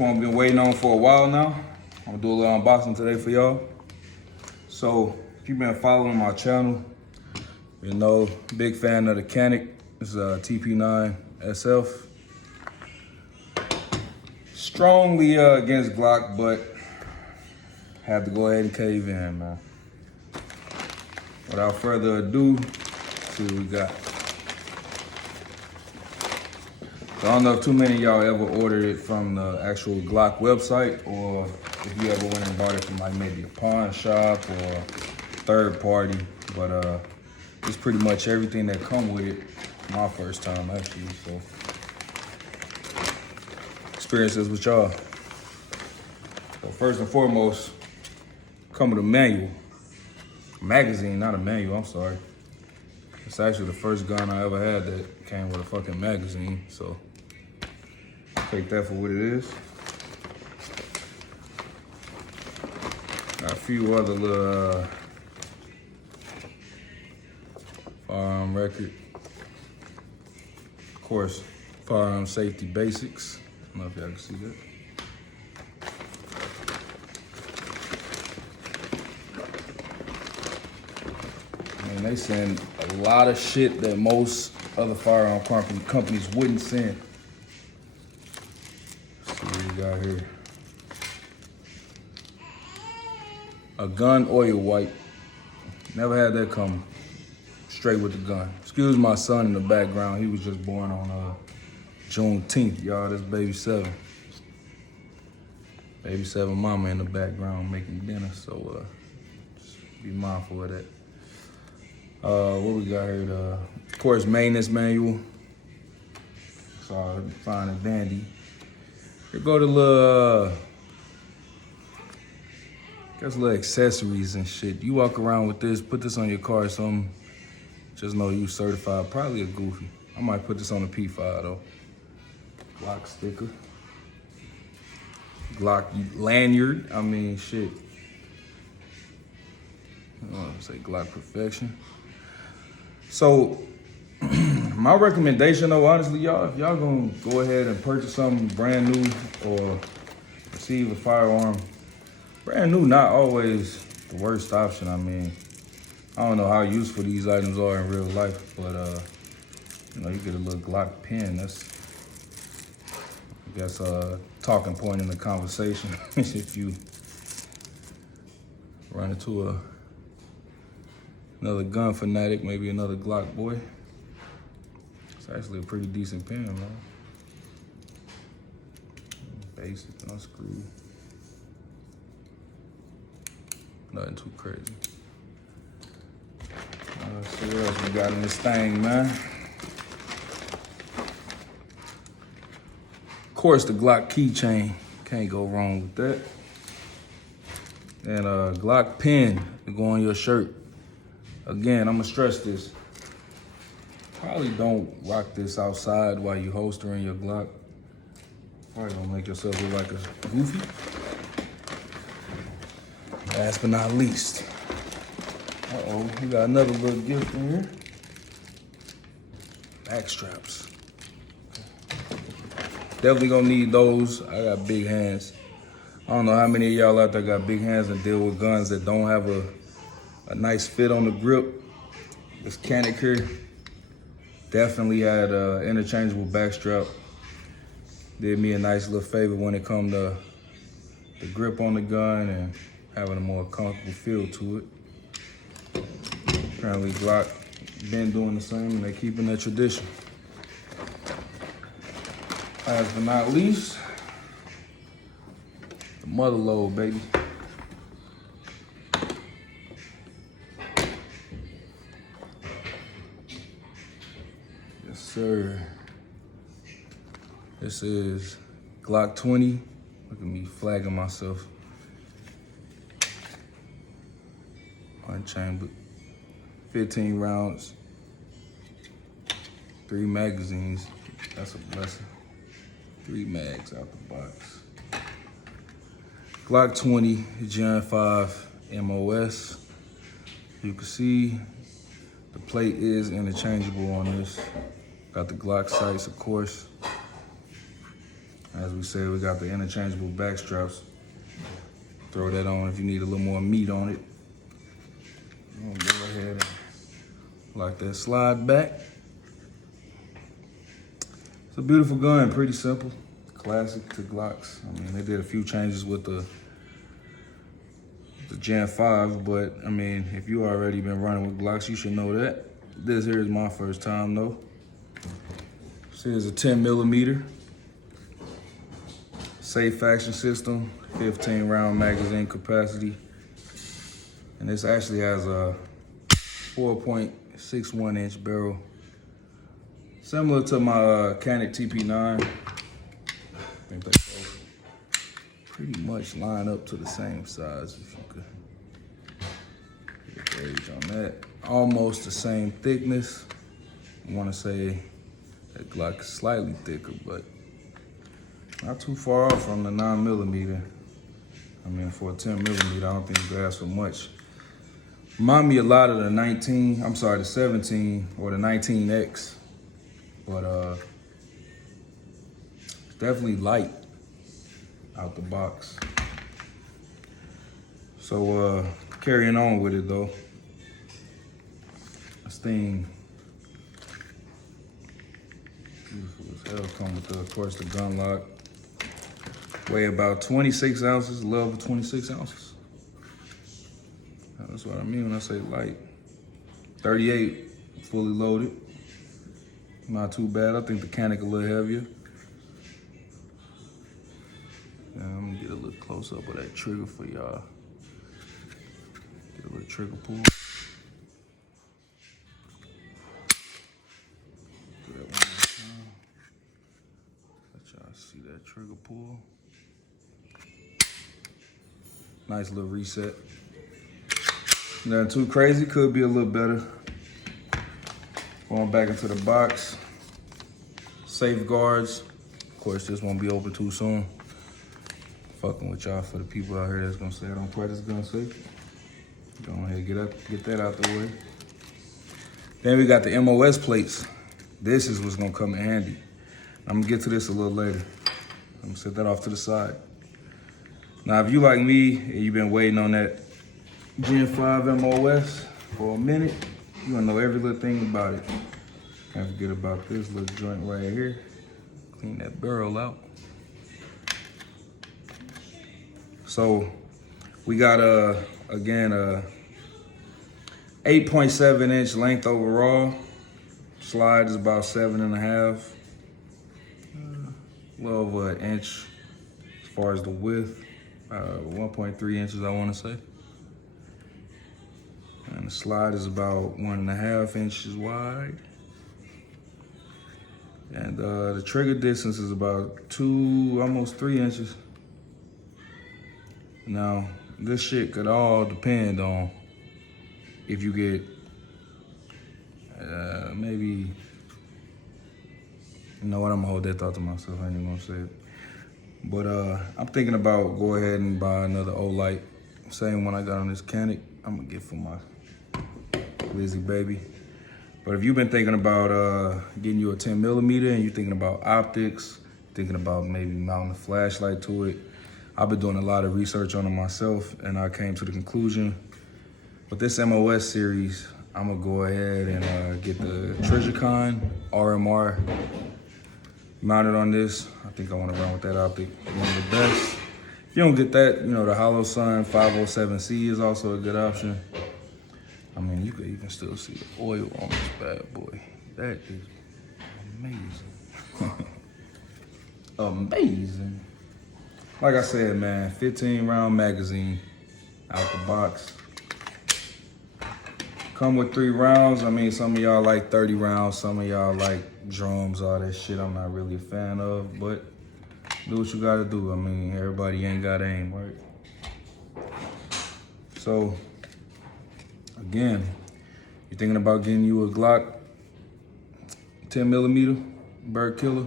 one I've been waiting on for a while now. I'm gonna do a little unboxing today for y'all. So, if you've been following my channel, you know, big fan of the Canic. This is a TP9 SF. Strongly against Glock, but had to go ahead and cave in, man. Without further ado, let's see what we got. So I don't know if too many of y'all ever ordered it from the actual Glock website, or if you ever went and bought it from like maybe a pawn shop or third party, but it's pretty much everything that come with it. My first time actually, so experiences with y'all. So first and foremost, come with a manual. Magazine, not a manual, I'm sorry. It's actually the first gun I ever had that came with a fucking magazine, so take that for what it is. Got a few other little firearm record. Of course, firearm safety basics. I don't know if y'all can see that. And they send a lot of shit that most other firearm companies wouldn't send. Let's see what we got here. A gun oil wipe. Never had that come straight with the gun. Excuse my son in the background. He was just born on Juneteenth, y'all. That's baby 7. Baby 7 mama in the background making dinner, so just be mindful of that. What we got here? Of course, maintenance manual. It's all fine and dandy. Here go the little, little accessories and shit. You walk around with this, put this on your car or something, just know you certified. Probably a goofy. I might put this on a P5 though. Glock sticker. Glock lanyard. I mean, shit. I don't want to say Glock perfection. So, my recommendation though, honestly, y'all, if y'all gonna go ahead and purchase something brand new or receive a firearm, brand new not always the worst option. I mean, I don't know how useful these items are in real life, but you know, you get a little Glock pen. That's, I guess, a talking point in the conversation. If you run into another gun fanatic, maybe another Glock boy. It's actually a pretty decent pen, man. Basic, unscrewed. Nothing too crazy. Let's see what else we got in this thing, man. Of course, the Glock keychain. Can't go wrong with that. And a Glock pen to go on your shirt. Again, I'm gonna stress this. Probably don't rock this outside while you holstering your Glock. Probably gonna make yourself look like a goofy. Last but not least. Uh-oh, we got another little gift in here. Back straps. Definitely gonna need those. I got big hands. I don't know how many of y'all out there got big hands and deal with guns that don't have a nice fit on the grip. This Canic here definitely had an interchangeable backstrap. Did me a nice little favor when it come to the grip on the gun and having a more comfortable feel to it. Apparently Glock been doing the same and they keeping that tradition. Last but not least, the mother load, baby. Yes, sir. This is Glock 20. Look at me flagging myself. Unchambered. 15 rounds. 3 magazines. That's a blessing. 3 mags out the box. Glock 20 Gen 5 MOS. You can see the plate is interchangeable on this. Got the Glock sights, of course. As we said, we got the interchangeable back straps. Throw that on if you need a little more meat on it. I'm gonna go ahead and lock that slide back. It's a beautiful gun, pretty simple. Classic to Glocks. I mean, they did a few changes with the Gen 5, but I mean, if you already been running with Glocks, you should know that. This here is my first time though. This is a 10mm. Safe action system, 15 round magazine capacity. And this actually has a 4.61 inch barrel. Similar to my Canik TP9. I think they both pretty much line up to the same size, if you could get a gauge on that. Almost the same thickness. I wanna say that Glock is slightly thicker, but not too far off from the 9mm. I mean, for a 10mm, I don't think you could ask for much. Remind me a lot of the 17 or the 19X, but definitely light out the box. So carrying on with it though, this thing, beautiful as hell. Come with of course, the gun lock. Weigh about 26 ounces, level 26 ounces. That's what I mean when I say light. 38, fully loaded. Not too bad. I think the Canik a little heavier. Yeah, I'm gonna get a little close up of that trigger for y'all. Get a little trigger pull. Do that one more time. Let y'all see that trigger pull. Nice little reset. Nothing too crazy, could be a little better. Going back into the box. Safeguards. Of course, this won't be open too soon. Fucking with y'all for the people out here that's gonna say I don't practice gun safety. Go ahead and get that out the way. Then we got the MOS plates. This is what's gonna come in handy. I'm gonna get to this a little later. I'm gonna set that off to the side. Now, if you like me and you've been waiting on that Gen 5 MOS for a minute, you wanna know every little thing about it. Can't forget about this little joint right here. Clean that barrel out. So we got again, 8.7 inch length overall. Slide is about 7.5. A little over an inch as far as the width. 1.3 inches, I want to say. And the slide is about 1.5 inches wide. And the trigger distance is about almost 3 inches. Now, this shit could all depend on if you get maybe, you know what, I'm gonna hold that thought to myself, I ain't even gonna say it. But I'm thinking about go ahead and buy another O-Light. Same one I got on this Canik, I'm gonna get for my Lizzie baby. But if you've been thinking about getting you a 10mm and you're thinking about optics, thinking about maybe mounting a flashlight to it, I've been doing a lot of research on it myself, and I came to the conclusion with this MOS series, I'm gonna go ahead and get the Interchangeable RMR mounted on this. I think I wanna run with that optic, one of the best. If you don't get that, you know, the Hollow Sun 507C is also a good option. I mean, you could even still see the oil on this bad boy. That is amazing. Amazing. Like I said, man, 15 round magazine out the box. Come with 3 rounds. I mean, some of y'all like 30 rounds. Some of y'all like drums, all that shit I'm not really a fan of, but do what you gotta do. I mean, everybody ain't got aim, right? So, again, you're thinking about getting you a Glock 10mm bird killer,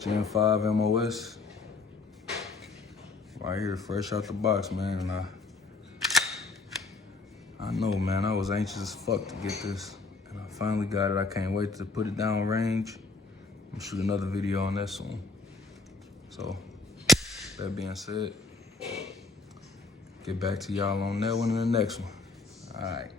Gen 5 MOS. Right here, fresh out the box, man, and I know, man, I was anxious as fuck to get this, and I finally got it. I can't wait to put it down range. I'm gonna shoot another video on that soon. So that being said, get back to y'all on that one and the next one. All right.